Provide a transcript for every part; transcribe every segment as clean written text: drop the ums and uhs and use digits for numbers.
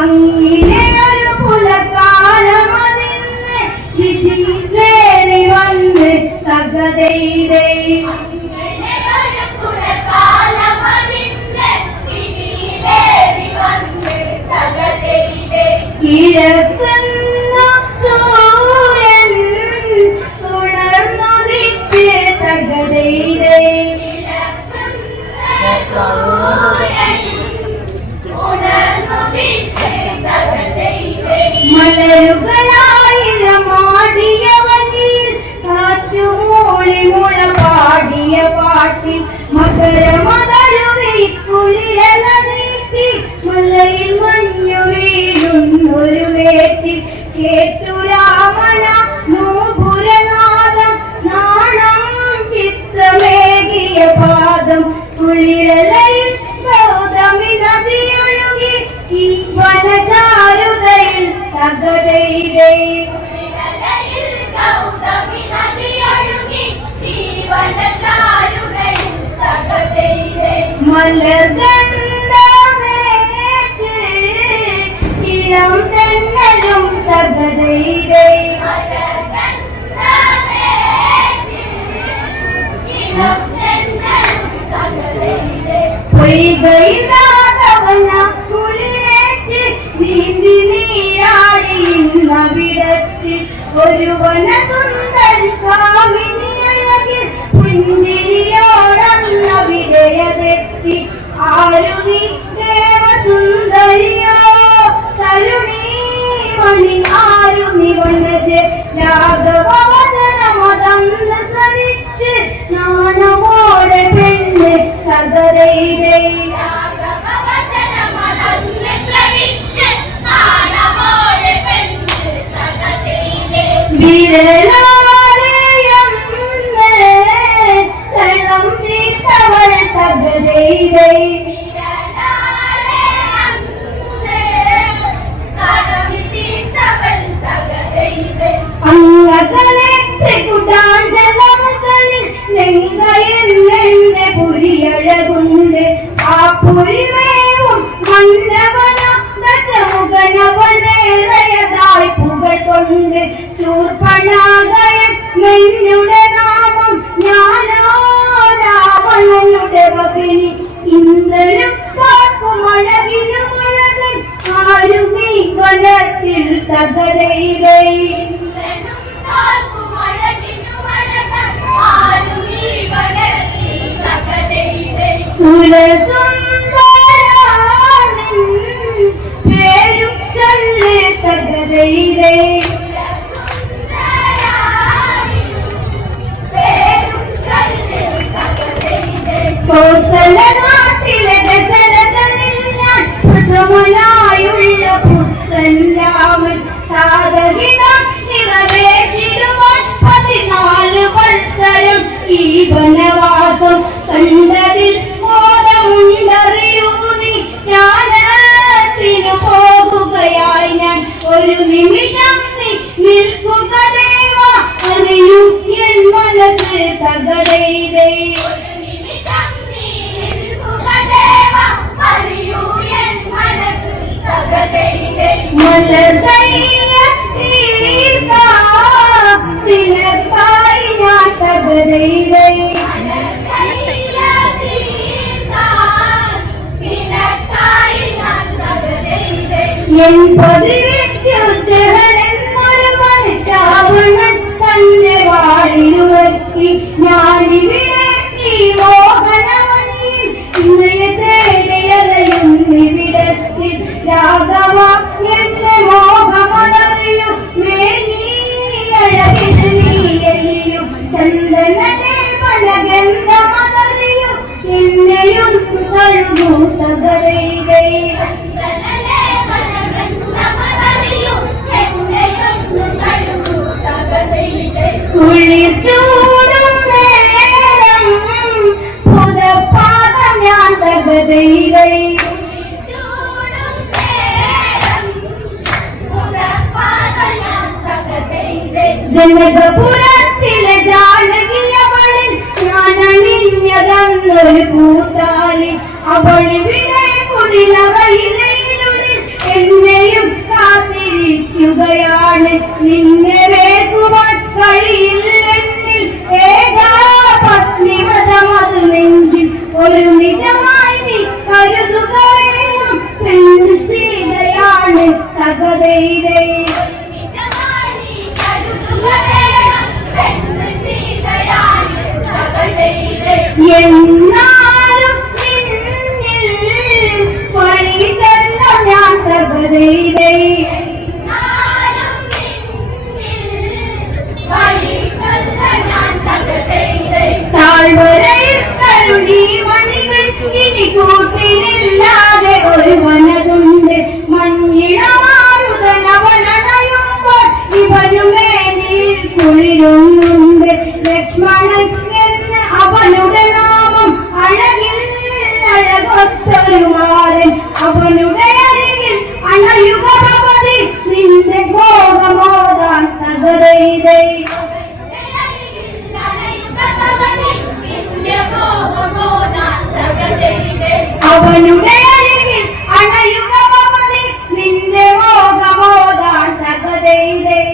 അങ്ങനെ ഒരു പുലക്കാലമതിന്ന് വിധിയിലേറി വന്ന് തകതൈതൈ കിഴക്കുന്ന സൂര്യൻ ഉണർന്നുദിച്ച് തകതൈതൈ മലരുകളായിരമാടിയവനിൽ കാറ്റുമൂളി മുള പാടിയ പാട്ടിൽ മകരമതഴുവിക്കുളിരല നീട്ടി മലയിൽ മഞ്ഞു വീഴുന്നൊരു വേട്ടി കേട്ടു രാമന നൂപുരനാദം നാണം ചിത്രമേകിയ പാദം കുളിരലയിൽ ഗൗതമി നദിയൊഴുകി ഈ വനചാരുതയിൽ തകതൈതൈ മലർഗന്ധമേറ്റ് ഇളം തെന്നലും തകതൈതൈ പൊയ്കയില്ലാതവന കുളിരേറ്റ് നീന്തി നീരാടിയുന്നവിടത്തിൽ ഒരു വനസുന്ദരി കാമിനിയഴകിൽ പുഞ്ചിരിയോടന്നവിടയതെത്തി ആരു നീ ദേവസുന്ദരിയോ തരുണീമണി ആരു നീ വനജെ രാഘവവചനമതന്ന് സരിച്ച് നാണമോടെ പെണ്ണ് തകതൈതൈ വിരലാലയന്ന് തളം തീർത്തവൾ തകതൈതൈ അങ്ങകലെ ത്രികുടാഞ്ചലമുകളിൽ ലെങ്കയെന്നെ പുരിയഴകുണ്ട് ആ പുരിമേവും മന്നവന ദശമുഖനവനേറയതായി പുകൾ കൊണ്ട് ശൂർപ്പണാകയൻ നിന്നുടെ നാമം ഞാനോ രാവണനുടെ ഭഗിനി ഇന്ദ്രനും കാക്കും അഴകിനു മുഴകൻ ആരു നീ വനത്തിൽ തകതൈതൈ സുരസുന്ദരാനിൻ പേരും ചൊല്ല് തകതൈതൈ കോസല നാട്ടിലെ ദശരഥനിൽ ഞാൻ പ്രഥമനായുള്ള പുത്രൻ രാമൻ സാധഹിതം നിറവേറ്റിടുവാൻ 14 വത്സരം ഈ വനവാസം കണ്ടതിൽ മോദമുണ്ടറിയൂ നീ സ്നാനത്തിനു പോകുകയായി ഞാൻ ഒരു നിമിഷം നീ നിൽക്കുക ദേവ അറിയൂ എൻ മനസ്സ് തകതൈതൈ മലർശയ്യ തീർക്ക നിനക്കായി ഞാൻ തകതൈതൈ എൻ പതിവിദ്യുദ്ധഹനെന്നൊരുവൻ രാവണൻ തന്റെ വാളിലുറക്കി ഞാനിവിടെ ഈ മോഹനവനിയിൽ ഇന്നലെ തേടിയലയുന്നിവിടത്തിൽ രാഘവ എന്റെ മോഹമതറിയും മേനീയഴകിൽ നീയലിയും ചന്ദനലെ വനഗന്ധമതറിയും എന്നെയും തഴുകൂ തകതൈതൈ കുളിർച്ചൂടും നേരം പുതപ്പാകം ഞാൻ തകതൈതൈ ജനകപുരത്തിലെ ജാനകിയവളിൽ ഞാൻ അണിഞ്ഞതന്നൊരു പൂത്താലി അവളിവിടെ കുടിലറയിലൂടെ എന്നെ അണയുകയാണ്. നിന്നെ വേക്കുവാൻ കഴിയില്ലെന്നിൽ ഏകാപത്നിവ്രതം അത് നെഞ്ചിൽ ഒരു നിജമായി നീ കരുതുക വേണം. പെണ്ണ് സീതയാണ് തകതൈതൈ. എന്നാലും നിന്നിൽ വഴിചെല്ല ഞാൻ തകതൈതൈ. താഴ്വരയിൽ കരുണി മണികൾ ഇനി കൂട്ടിനില്ലാതെ ഒരു വനതുണ്ട്. മഞ്ഞിളമാരുതനവനണയുമ്പോൾ ഇവനുമേനിൽ കുളിരുന്നുണ്ട്. ലക്ഷ്മണൻ എന്ന് അവനുടെ നാമം, അഴകിൽ അഴകൊത്തൊരു മാരൻ. അവനുടെ അരികിൽ അണയുക ഭവതി, നിന്റെ ഭോഗമോദാൻ തകതൈതൈ. അവനുടെ അരികിൽ അണയുക ഭവതി, നിന്റെ ഭോഗമോദാൻ തകതൈതൈ.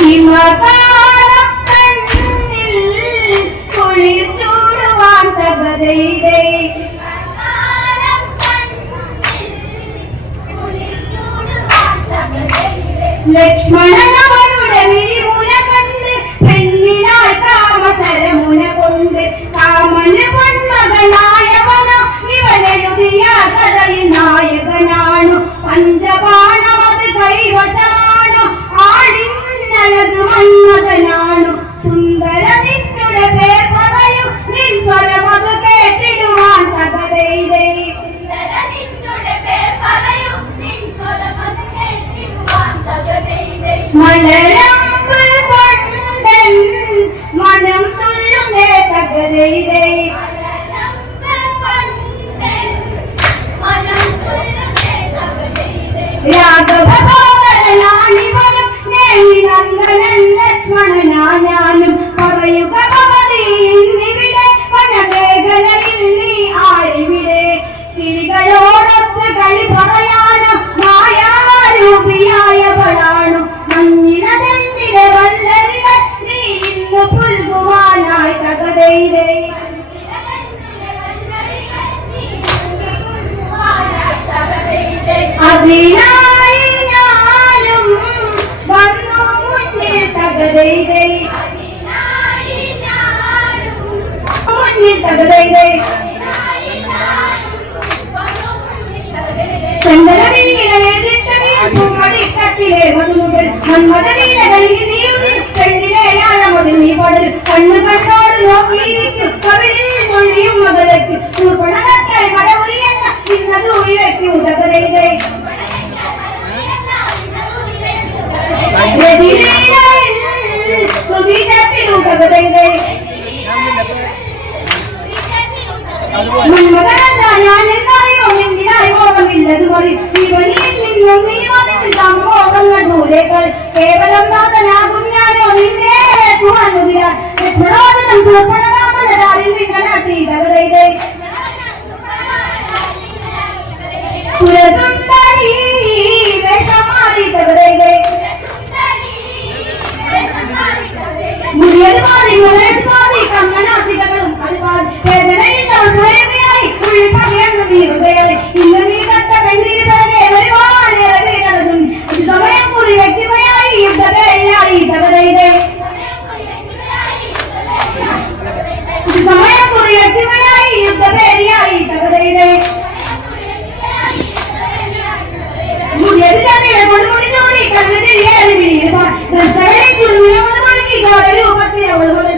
ഹിമകാലം കണ്ണിൽ കുളിർ ചൂടുവാൻ തകതൈതൈ. ലക്ഷ്മണൻ അവനുടെ മിഴിമുന കണ്ട് പെണ്ണിനായി കാമശരമുന കൊണ്ട്. കാമന് പൊന്മകനായവനോ ഇവനെഴുതിയ കഥയിൽ നായകനാണു. പഞ്ചബാണമത് കൈവശമാണു, ആളിന്നഴക് മന്മഥനാണു. സുന്ദര നിന്നുടെ പേർ പറയൂ, നിൻ സ്വരമത് കേട്ടിടുവാൻ തകതൈതൈ. മലരമ്പ് കൊണ്ടൻ മനം തുള്ളുന്നേ തകതൈതൈ. രാഘവ സോദരനാണിവനും നേമി നന്ദനൻ ലക്ഷ്മണനാ ഞാനും. പറയുക ഭവതി ഇന്നിവിടെ വനമേഖലയിൽ നീ ആരിവിടെ. കിളികളോടൊത്ത് കളി പറയാനോ മായാരൂപിയായവളാണു. മഞ്ഞിടതെന്നിലെ വല്ലരികൾ നീ ഇന്ന് പുൽകുവാനായി തകതൈതൈ. അതിനായി ഞാനും വന്നു മുന്നിൽ തകതൈതൈ. മുന്നിൽ തകതൈതൈ. പൂമടിക്കട്ടിലെ മധുമുകൾ മന്മഥലീലകളിൽ നീയുതിർ പെണ്ണിലെ യാഴമതിൽ നീ പടരും. കണ്ണു കണ്ണോട് നോക്കിയിരിക്കും കവിളിൽ തുള്ളിയും മകളേക്ക്. ചൂർപ്പണകറ്റായി മലമുറിയല്ല ഇന്ന് ദൂരി വെക്കൂ തകതൈതൈ. ശ്രുതി ചട്ടിടൂ തകതൈതൈ. മന്മഥനല്ല ഞാൻ എന്നറിയോ, നിന്നിലായി മോഹമില്ലത് മൊഴി. വിപണിയിൽ നിന്നും നീ വന്നിട്ട് മോഹങ്ങൾ ദൂരേക്കൾ. കേവലം നാഥനാകും ഞാനോ നിന്നെ അനുദിരാൻ. ലക്ഷ്മണോദനം ചൂർപ്പണരാമനാരിൽ നിങ്ങളാട്ടി തകതൈതൈ. സുരസുന്ദരി വേഷം മാറി തകതൈതൈ. മുറിയത് പാതി മുളയത് പാതി കണ്ണനാസികളും അത് പാതി. വേദനയില്ലാതെ പുഴയുകയായി ഉള്ളിൽ പകയെന്ന് നീറുകയായി. ഇന്ന് നീ കണ്ട പെണ്ണിന് പിറകെ വരുവാനേറെ വീണതും. ഇത് സമയം കുറി വെക്കുകയായി യുദ്ധവേളയായി തകതൈതൈ. ഇത് സമയം കുറി വെക്കുകയായി യുദ്ധവേളയായി തകതൈതൈ. മുടിയത് കണ്ണിടെ കൊടുമുടി ചൂടി കണ്ണിൽ ഏറി വിഴിയിൽ രൂപത്തിൽ അവൾ മുതൽ